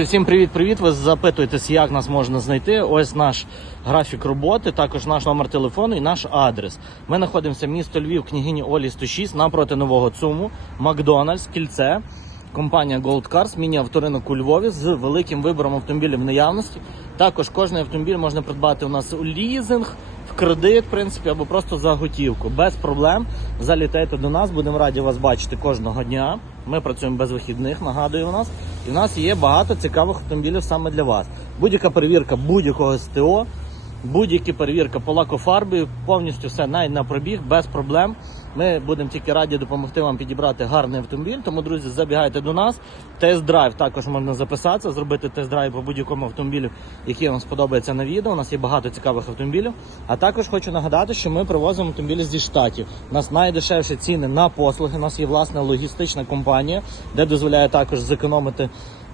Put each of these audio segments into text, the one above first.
Всім привіт-привіт. Ви запитуєтесь, як нас можна знайти. Ось наш графік роботи, також наш номер телефону і наш адрес. Ми знаходимося місто Львів, княгині Олі 106, напроти нового ЦУМу, Макдональдс, кільце, компанія Gold Cars, міні-авторинок у Львові з великим вибором автомобілів в наявності. Також кожен автомобіль можна придбати у нас у лізинг, в кредит, в принципі, або просто за готівку. Без проблем. Залітайте до нас, будемо раді вас бачити кожного дня. Ми працюємо без вихідних, нагадую у нас. І в нас є багато цікавих автомобілів саме для вас. Будь-яка перевірка будь-якого СТО, будь-яка перевірка по лакофарбі, повністю все навіть на пробіг, без проблем. Ми будемо тільки раді допомогти вам підібрати гарний автомобіль. Тому, друзі, забігайте до нас. Тест-драйв також можна записатися, зробити тест-драйв по будь-якому автомобілю, який вам сподобається на відео. У нас є багато цікавих автомобілів. А також хочу нагадати, що ми привозимо автомобілі зі штатів. У нас найдешевші ціни на послуги. У нас є власна логістична компанія, де дозволяє також зекономити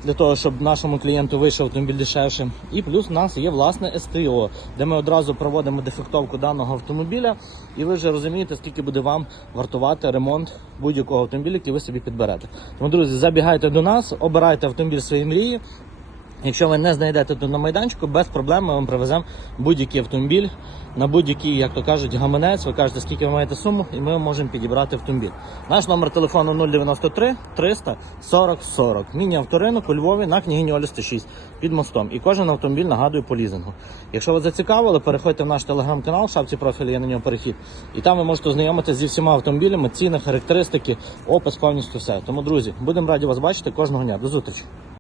для того, щоб нашому клієнту вийшов автомобіль дешевше. І плюс у нас є власне СТО, де ми одразу проводимо дефектовку даного автомобіля, і ви вже розумієте, скільки буде вам вартувати ремонт будь-якого автомобіля, який ви собі підберете. Тому, друзі, забігайте до нас, обирайте автомобіль своєї мрії. Якщо ви не знайдете тут на майданчику, без проблем ми вам привеземо будь-який автомобіль на будь-який, як то кажуть, гаманець. Ви кажете, скільки ви маєте суму, і ми можемо підібрати автомобіль. Наш номер телефону 093 300 40 40. Міні-авторинок у Львові на княгині Олі 106 під мостом. І кожен автомобіль нагадує по лізингу. Якщо вас зацікавило, переходьте в наш телеграм-канал, шапці профілю є на нього перехід. І там ви можете ознайомитися зі всіма автомобілями, ціни, характеристики, опис, повністю все. Тому, друзі, будемо раді вас бачити кожного дня. До зустрічі!